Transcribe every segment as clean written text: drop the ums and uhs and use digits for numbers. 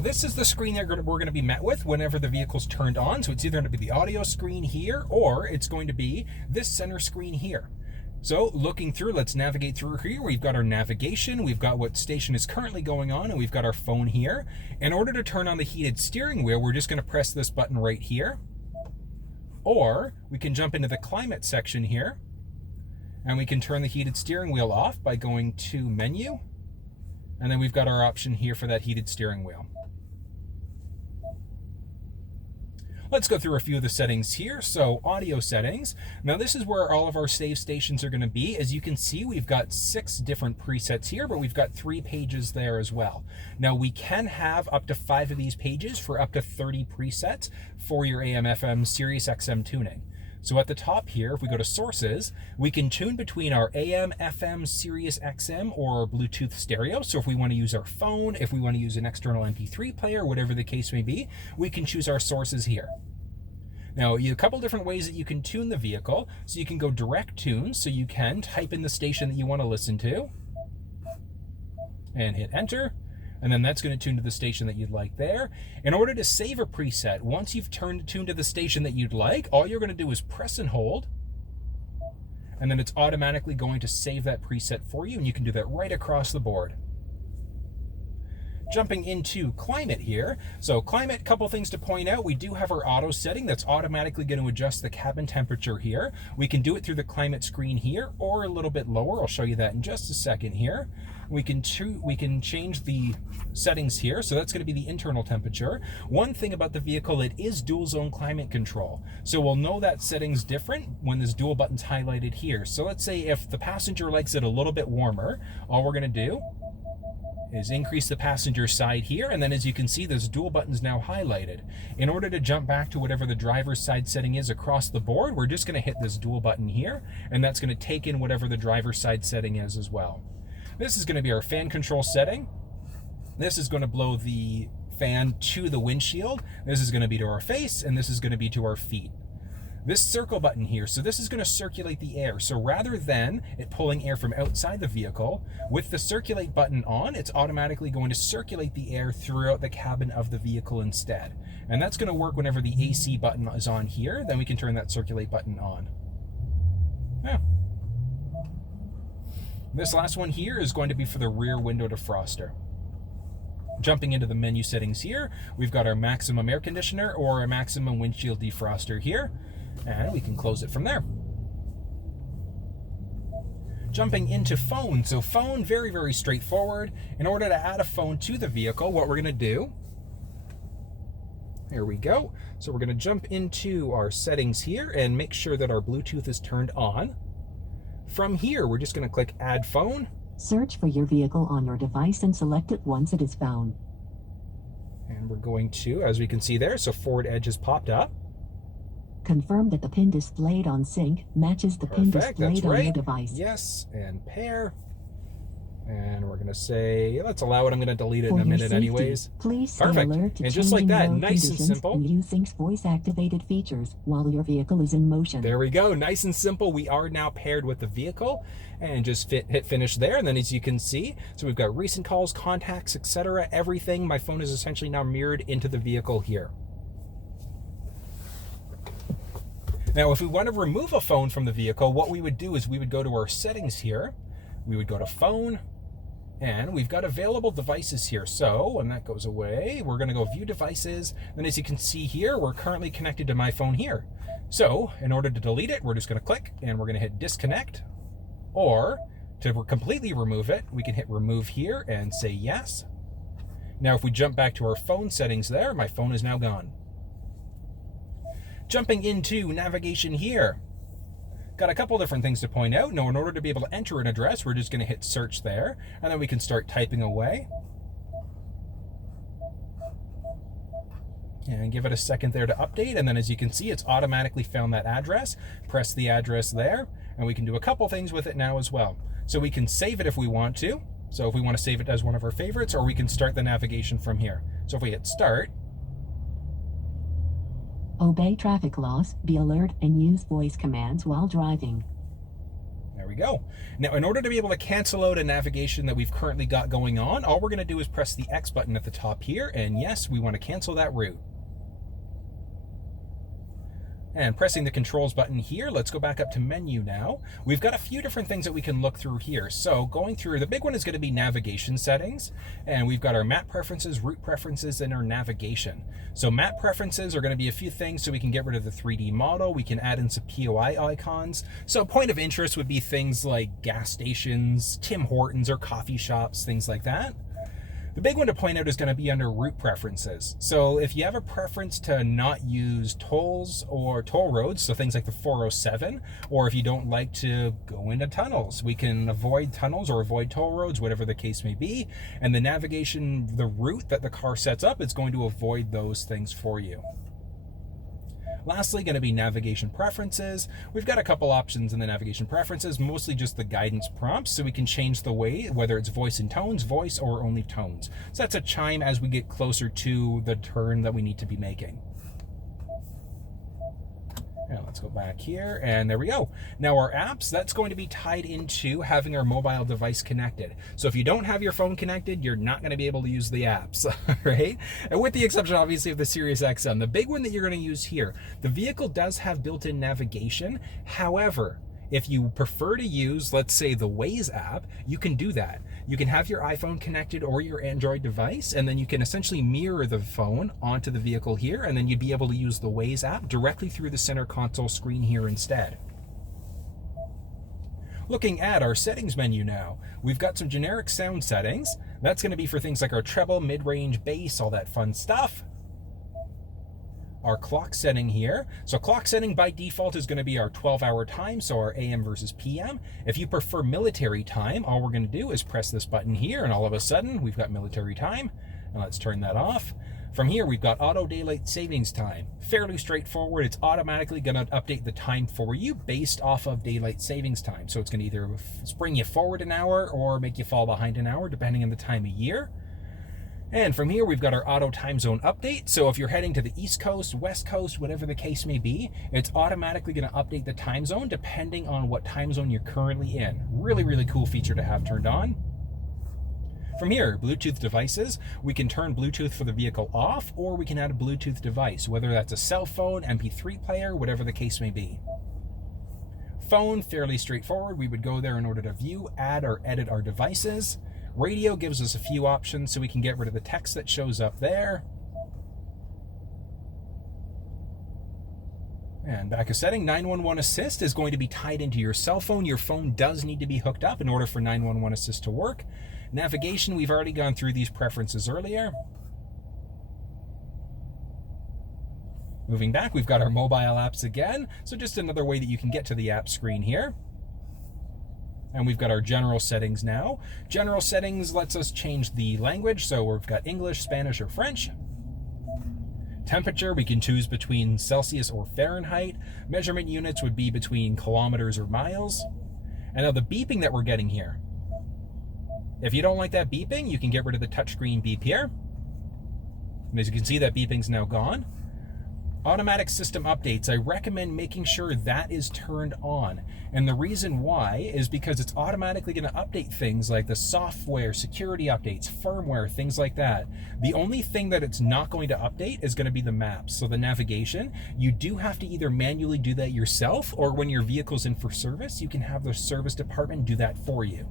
this is the screen that we're going to be met with whenever the vehicle's turned on. So it's either going to be the audio screen here, or it's going to be this center screen here. So looking through, let's navigate through here. We've got our navigation, we've got what station is currently going on, and we've got our phone here. In order to turn on the heated steering wheel, we're just going to press this button right here. Or we can jump into the climate section here, and we can turn the heated steering wheel off by going to menu. And then we've got our option here for that heated steering wheel. Let's go through a few of the settings here. So audio settings. Now this is where all of our save stations are going to be. As you can see, we've got 6 different presets here, but we've got 3 pages there as well. Now we can have up to 5 of these pages for up to 30 presets for your AM/FM Sirius XM tuning. So at the top here, if we go to sources, we can tune between our AM, FM, Sirius XM, or Bluetooth stereo. So if we want to use our phone, if we want to use an external MP3 player, whatever the case may be, we can choose our sources here. Now, a couple different ways that you can tune the vehicle. So you can go direct tune, so you can type in the station that you want to listen to and hit enter. And then that's going to tune to the station that you'd like there. In order to save a preset, once you've tuned to the station that you'd like, all you're going to do is press and hold, and then it's automatically going to save that preset for you, and you can do that right across the board. Jumping into climate here. So climate, couple things to point out. We do have our auto setting that's automatically going to adjust the cabin temperature here. We can do it through the climate screen here or a little bit lower. I'll show you that in just a second here. We can change the settings here. So that's going to be the internal temperature. One thing about the vehicle, it is dual zone climate control. So we'll know that setting's different when this dual button's highlighted here. So let's say if the passenger likes it a little bit warmer, all we're going to do is increase the passenger side here, and then as you can see, this dual button's now highlighted. In order to jump back to whatever the driver's side setting is across the board, we're just going to hit this dual button here, and that's going to take in whatever the driver's side setting is as well. This is going to be our fan control setting. This is going to blow the fan to the windshield. This is going to be to our face, and this is going to be to our feet. This circle button here, so this is going to circulate the air. So rather than it pulling air from outside the vehicle, with the circulate button on, it's automatically going to circulate the air throughout the cabin of the vehicle instead. And that's going to work whenever the AC button is on here, then we can turn that circulate button on. Yeah. This last one here is going to be for the rear window defroster. Jumping into the menu settings here, we've got our maximum air conditioner or a maximum windshield defroster here. And we can close it from there. Jumping into phone. So phone, very, very straightforward. In order to add a phone to the vehicle, what we're going to do, here we go. So we're going to jump into our settings here and make sure that our Bluetooth is turned on. From here, we're just going to click Add Phone. Search for your vehicle on your device and select it once it is found. And we're going to, as we can see there, so forward edge has popped up. Confirm that the pin displayed on Sync matches the pin displayed on your device. Yes, and pair. And we're going to say, let's allow it. I'm going to delete it in a minute anyways. Please stay alert to and just like that, road nice and simple. And use Sync's voice-activated features while your vehicle is in motion. There we go. Nice and simple. We are now paired with the vehicle. And just hit finish there. And then as you can see, so we've got recent calls, contacts, etc. Everything. My phone is essentially now mirrored into the vehicle here. Now, if we want to remove a phone from the vehicle, what we would do is we would go to our settings here. We would go to phone, and we've got available devices here. So when that goes away, we're going to go view devices. Then as you can see here, we're currently connected to my phone here. So in order to delete it, we're just going to click and we're going to hit disconnect. Or to completely remove it, we can hit remove here and say yes. Now, if we jump back to our phone settings there, my phone is now gone. Jumping into navigation here. Got a couple different things to point out. Now, in order to be able to enter an address, we're just going to hit search there, and then we can start typing away. And give it a second there to update, and then as you can see, it's automatically found that address. Press the address there, and we can do a couple things with it now as well. So we can save it if we want to. So if we want to save it as one of our favorites, or we can start the navigation from here. So if we hit start, obey traffic laws, be alert, and use voice commands while driving. there we go. Now, in order to be able to cancel out a navigation that we've currently got going on, all we're going to do is press the X button at the top here, and yes, we want to cancel that route. And pressing the controls button here, let's go back up to menu now. We've got a few different things that we can look through here. So going through, the big one is going to be navigation settings. And we've got our map preferences, route preferences, and our navigation. So map preferences are going to be a few things, so we can get rid of the 3D model. We can add in some POI icons. So point of interest would be things like gas stations, Tim Hortons, or coffee shops, things like that. The big one to point out is going to be under route preferences. So if you have a preference to not use tolls or toll roads, so things like the 407, or if you don't like to go into tunnels, we can avoid tunnels or avoid toll roads, whatever the case may be. And the navigation, the route that the car sets up, is going to avoid those things for you. Lastly, going to be navigation preferences. We've got a couple options in the navigation preferences, mostly just the guidance prompts, so we can change the way, whether it's voice and tones, voice, or only tones. So that's a chime as we get closer to the turn that we need to be making. Now let's go back here, and there we go. Now our apps, that's going to be tied into having our mobile device connected. So if you don't have your phone connected, you're not going to be able to use the apps, right? And with the exception, obviously, of the Sirius XM. The big one that you're going to use here, the vehicle does have built-in navigation. However, if you prefer to use, let's say, the Waze app, you can do that. You can have your iPhone connected or your Android device, and then you can essentially mirror the phone onto the vehicle here, and then you'd be able to use the Waze app directly through the center console screen here instead. Looking at our settings menu now, we've got some generic sound settings. That's going to be for things like our treble, mid-range, bass, all that fun stuff. Our clock setting here. So clock setting by default is going to be our 12-hour time, so our AM versus PM. If you prefer military time, all we're going to do is press this button here, and all of a sudden we've got military time. And let's turn that off. From here, we've got auto daylight savings time. Fairly straightforward. It's automatically going to update the time for you based off of daylight savings time. So it's going to either spring you forward an hour or make you fall behind an hour, depending on the time of year. And from here, we've got our auto time zone update. So if you're heading to the East Coast, West Coast, whatever the case may be, it's automatically going to update the time zone depending on what time zone you're currently in. Really, really cool feature to have turned on. From here, Bluetooth devices, we can turn Bluetooth for the vehicle off, or we can add a Bluetooth device, whether that's a cell phone, MP3 player, whatever the case may be. Phone, fairly straightforward. We would go there in order to view, add, or edit our devices. Radio gives us a few options, so we can get rid of the text that shows up there. And back a setting, 911 Assist is going to be tied into your cell phone. Your phone does need to be hooked up in order for 911 Assist to work. Navigation, we've already gone through these preferences earlier. Moving back, we've got our mobile apps again. So just another way that you can get to the app screen here. And we've got our general settings now. General settings lets us change the language. So we've got English, Spanish, or French. Temperature, we can choose between Celsius or Fahrenheit. Measurement units would be between kilometers or miles. And now the beeping that we're getting here. If you don't like that beeping, you can get rid of the touchscreen beep here. And as you can see, that beeping's now gone. Automatic system updates, I recommend making sure that is turned on. And the reason why is because it's automatically going to update things like the software, security updates, firmware, things like that. The only thing that it's not going to update is going to be the maps. So the navigation, you do have to either manually do that yourself, or when your vehicle's in for service, you can have the service department do that for you.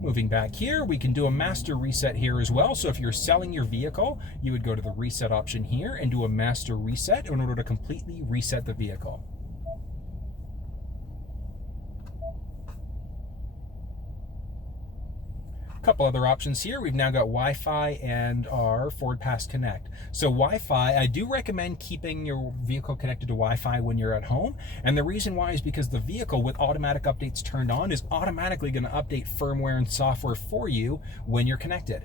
Moving back here, we can do a master reset here as well. So if you're selling your vehicle, you would go to the reset option here and do a master reset in order to completely reset the vehicle. Couple other options here. We've now got Wi-Fi and our Ford Pass Connect. So Wi-Fi, I do recommend keeping your vehicle connected to Wi-Fi when you're at home. And the reason why is because the vehicle with automatic updates turned on is automatically going to update firmware and software for you when you're connected.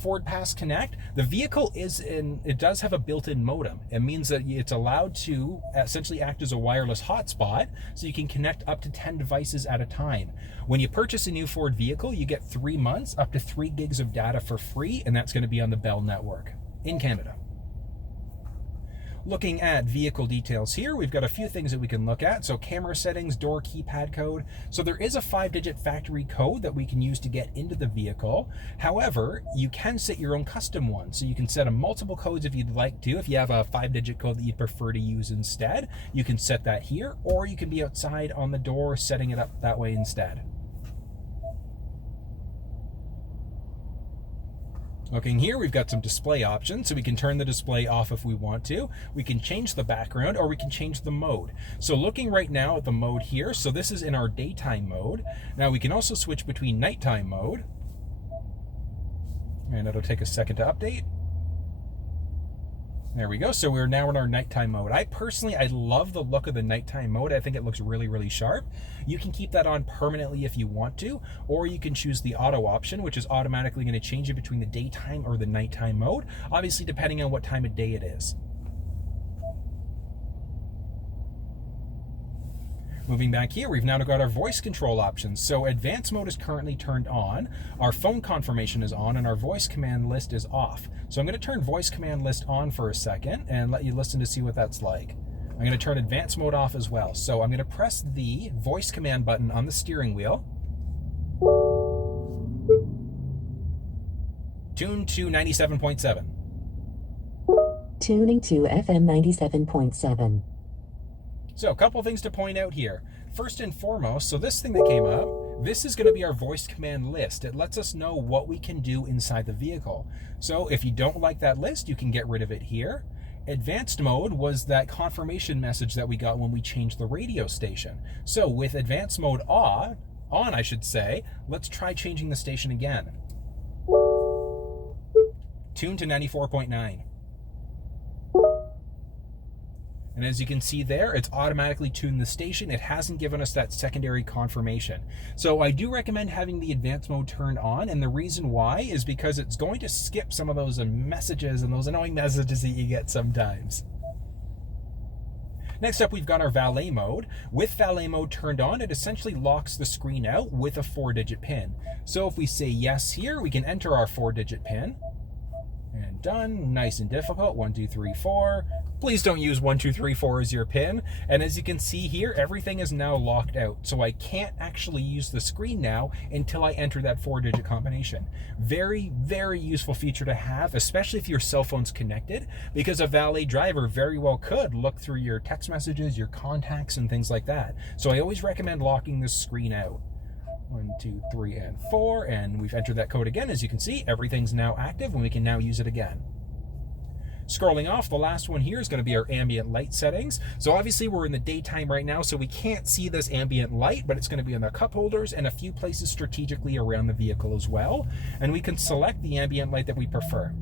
Ford Pass Connect, the vehicle it does have a built-in modem. It means that it's allowed to essentially act as a wireless hotspot, so you can connect up to 10 devices at a time. When you purchase a new Ford vehicle, you get 3 months, up to 3 gigs of data for free, and that's going to be on the Bell network in Canada. Looking at vehicle details here, we've got a few things that we can look at. So camera settings, door keypad code. So there is a 5-digit factory code that we can use to get into the vehicle. However, you can set your own custom one. So you can set a multiple codes if you'd like to. If you have a 5-digit code that you'd prefer to use instead, you can set that here, or you can be outside on the door setting it up that way instead. Looking here, we've got some display options, so we can turn the display off if we want to. We can change the background, or we can change the mode. So looking right now at the mode here, so this is in our daytime mode. Now we can also switch between nighttime mode. And it'll take a second to update. There we go. So we're now in our nighttime mode. I love the look of the nighttime mode. I think it looks really, really sharp. You can keep that on permanently if you want to, or you can choose the auto option, which is automatically going to change it between the daytime or the nighttime mode, obviously depending on what time of day it is. Moving back here, we've now got our voice control options. So advanced mode is currently turned on, our phone confirmation is on, and our voice command list is off. So I'm going to turn voice command list on for a second and let you listen to see what that's like. I'm going to turn advanced mode off as well. So I'm going to press the voice command button on the steering wheel. Tune to 97.7. Tuning to FM 97.7. So a couple things to point out here. First and foremost, so this thing that came up, this is going to be our voice command list. It lets us know what we can do inside the vehicle. So if you don't like that list, you can get rid of it here. Advanced mode was that confirmation message that we got when we changed the radio station. So with advanced mode on, I should say, let's try changing the station again. Tune to 94.9. And as you can see there, it's automatically tuned the station. It hasn't given us that secondary confirmation. So I do recommend having the advanced mode turned on, and the reason why is because it's going to skip some of those messages and those annoying messages that you get sometimes. Next up, we've got our valet mode. With valet mode turned on, it essentially locks the screen out with a 4-digit PIN. So if we say yes here, we can enter our 4-digit PIN. And done. Nice and difficult. 1, 2, 3, 4. Please don't use 1, 2, 3, 4 as your PIN. And as you can see here, everything is now locked out. So I can't actually use the screen now until I enter that 4-digit combination. Very, very useful feature to have, especially if your cell phone's connected, because a valet driver very well could look through your text messages, your contacts, and things like that. So I always recommend locking this screen out. 1, 2, 3, and 4, and we've entered that code again. As you can see, everything's now active, and we can now use it again. Scrolling off, the last one here is going to be our ambient light settings. So obviously we're in the daytime right now, so we can't see this ambient light, but it's going to be in the cup holders and a few places strategically around the vehicle as well. And we can select the ambient light that we prefer.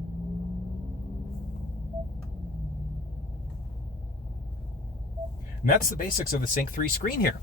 And that's the basics of the Sync3 screen here.